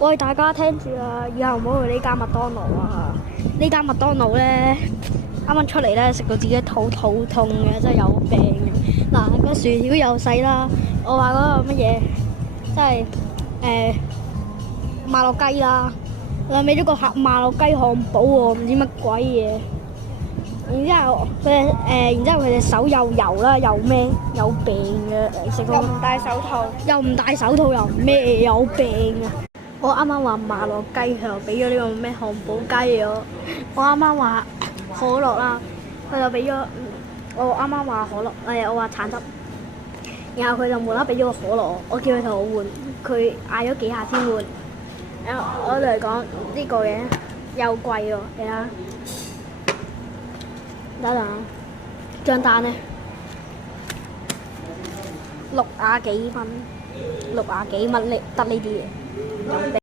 喂，大家聽住啊！以後唔好去呢間麥當勞啊！呢間麥當勞咧，啱啱出嚟咧，食到自己肚痛嘅，真係有病嘅。嗱，個薯條又細啦，我話嗰個乜嘢，即係麻辣雞啦，又俾咗個麻辣雞漢堡喎，唔知乜鬼嘢。然之後佢哋手又油啦，又咩有病嘅，食到又唔戴手套，又唔戴手套，又咩有病啊！我啱啱話麻辣雞，佢又俾咗呢個咩漢堡雞我啱啱話可樂啦，佢就俾咗我啱啱話可樂，我話橙汁，然後佢就無啦啦俾咗個可樂，我叫佢同我換，佢嗌咗幾下先換。然後我嚟講呢個嘅又貴喎，你睇下，等等張單咧60幾蚊，60幾蚊得呢啲嘢。有病。